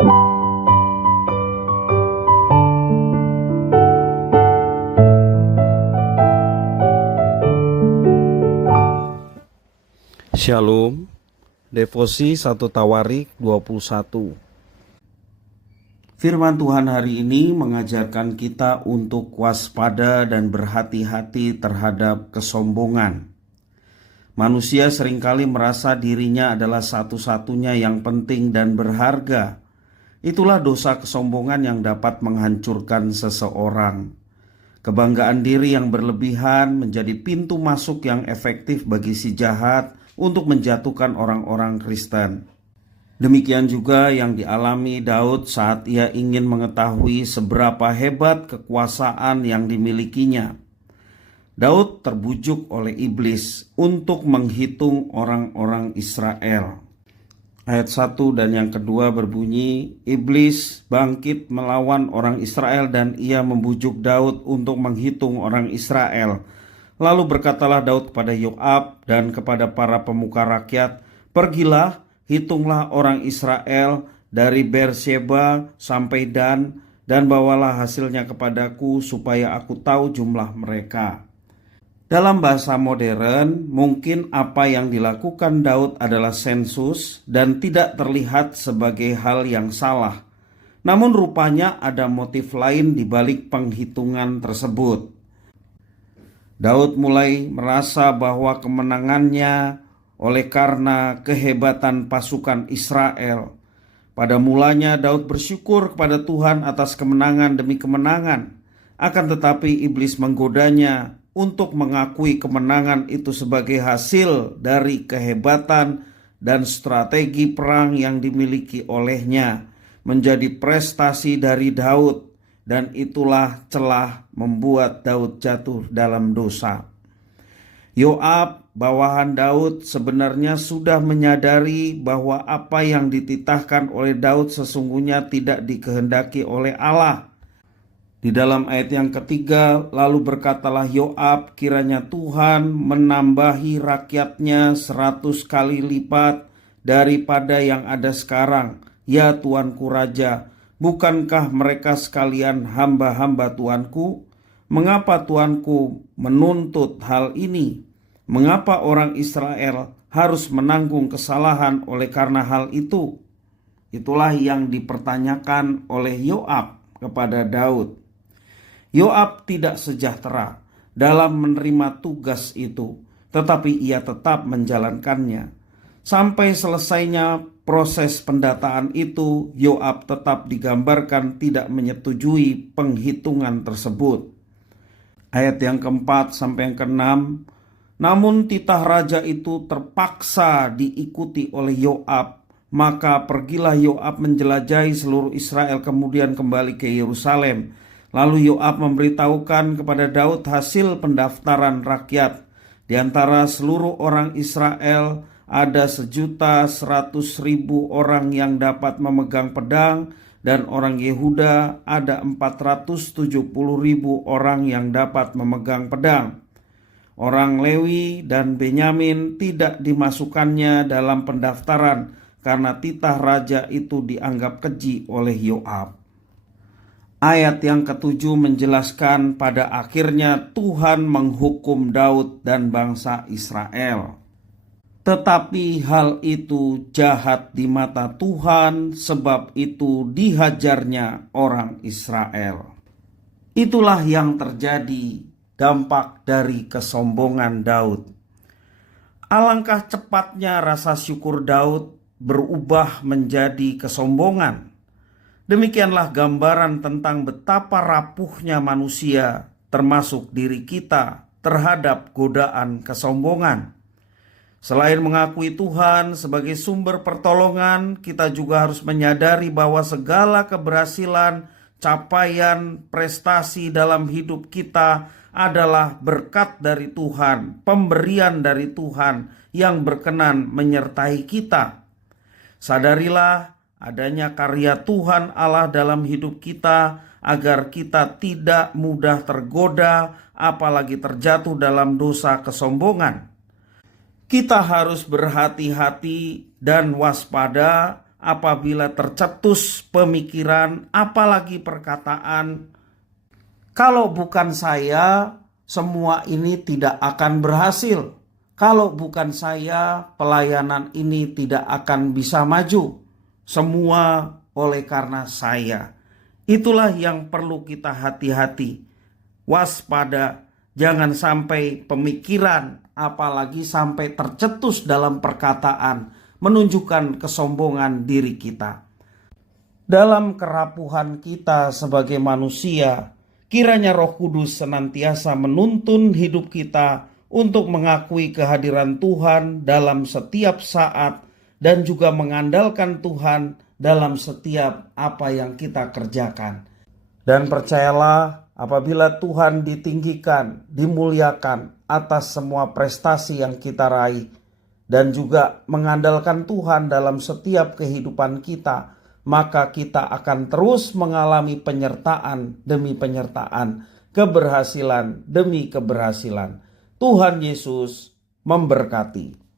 Shalom, Devosi 1 Tawarik 21. Firman Tuhan hari ini mengajarkan kita untuk waspada dan berhati-hati terhadap kesombongan. Manusia seringkali merasa dirinya adalah satu-satunya yang penting dan berharga. Itulah dosa kesombongan yang dapat menghancurkan seseorang. Kebanggaan diri yang berlebihan menjadi pintu masuk yang efektif bagi si jahat untuk menjatuhkan orang-orang Kristen. Demikian juga yang dialami Daud saat ia ingin mengetahui seberapa hebat kekuasaan yang dimilikinya. Daud terbujuk oleh iblis untuk menghitung orang-orang Israel. Ayat 1 dan yang kedua berbunyi, iblis bangkit melawan orang Israel dan ia membujuk Daud untuk menghitung orang Israel. Lalu berkatalah Daud kepada Yoab dan kepada para pemuka rakyat, pergilah, hitunglah orang Israel dari Beersheba sampai Dan bawalah hasilnya kepadaku supaya aku tahu jumlah mereka. Dalam bahasa modern, mungkin apa yang dilakukan Daud adalah sensus dan tidak terlihat sebagai hal yang salah. Namun rupanya ada motif lain di balik penghitungan tersebut. Daud mulai merasa bahwa kemenangannya oleh karena kehebatan pasukan Israel. Pada mulanya Daud bersyukur kepada Tuhan atas kemenangan demi kemenangan. Akan tetapi iblis menggodanya untuk mengakui kemenangan itu sebagai hasil dari kehebatan dan strategi perang yang dimiliki olehnya, menjadi prestasi dari Daud. Dan itulah celah membuat Daud jatuh dalam dosa. Yoab, bawahan Daud, sebenarnya sudah menyadari bahwa apa yang dititahkan oleh Daud sesungguhnya tidak dikehendaki oleh Allah. Di dalam ayat yang ketiga, lalu berkatalah Yoab, kiranya Tuhan menambahi rakyatnya 100 kali lipat daripada yang ada sekarang, ya Tuanku Raja. Bukankah mereka sekalian hamba-hamba Tuanku? Mengapa Tuanku menuntut hal ini? Mengapa orang Israel harus menanggung kesalahan oleh karena hal itu? Itulah yang dipertanyakan oleh Yoab kepada Daud. Yoab tidak sejahtera dalam menerima tugas itu, tetapi ia tetap menjalankannya. Sampai selesainya proses pendataan itu, Yoab tetap digambarkan tidak menyetujui penghitungan tersebut. Ayat yang keempat sampai yang keenam, namun titah raja itu terpaksa diikuti oleh Yoab. Maka pergilah Yoab menjelajahi seluruh Israel kemudian kembali ke Yerusalem. Lalu Yoab memberitahukan kepada Daud hasil pendaftaran rakyat. Di antara seluruh orang Israel ada 1.100.000 orang yang dapat memegang pedang, dan orang Yehuda ada 470.000 orang yang dapat memegang pedang. Orang Lewi dan Benyamin tidak dimasukkannya dalam pendaftaran karena titah raja itu dianggap keji oleh Yoab. Ayat yang ketujuh menjelaskan pada akhirnya Tuhan menghukum Daud dan bangsa Israel. Tetapi hal itu jahat di mata Tuhan, sebab itu dihajarnya orang Israel. Itulah yang terjadi dampak dari kesombongan Daud. Alangkah cepatnya rasa syukur Daud berubah menjadi kesombongan. Demikianlah gambaran tentang betapa rapuhnya manusia, termasuk diri kita, terhadap godaan kesombongan. Selain mengakui Tuhan sebagai sumber pertolongan, kita juga harus menyadari bahwa segala keberhasilan, capaian, prestasi dalam hidup kita adalah berkat dari Tuhan, pemberian dari Tuhan yang berkenan menyertai kita. Sadarilah adanya karya Tuhan Allah dalam hidup kita agar kita tidak mudah tergoda, apalagi terjatuh dalam dosa kesombongan. Kita harus berhati-hati dan waspada apabila tercetus pemikiran, apalagi perkataan, kalau bukan saya, semua ini tidak akan berhasil. Kalau bukan saya, pelayanan ini tidak akan bisa maju. Semua oleh karena saya. Itulah yang perlu kita hati-hati. Waspada, jangan sampai pemikiran, apalagi sampai tercetus dalam perkataan, menunjukkan kesombongan diri kita. Dalam kerapuhan kita sebagai manusia, kiranya Roh Kudus senantiasa menuntun hidup kita untuk mengakui kehadiran Tuhan dalam setiap saat dan juga mengandalkan Tuhan dalam setiap apa yang kita kerjakan. Dan percayalah, apabila Tuhan ditinggikan, dimuliakan atas semua prestasi yang kita raih, dan juga mengandalkan Tuhan dalam setiap kehidupan kita, maka kita akan terus mengalami penyertaan demi penyertaan, keberhasilan demi keberhasilan. Tuhan Yesus memberkati.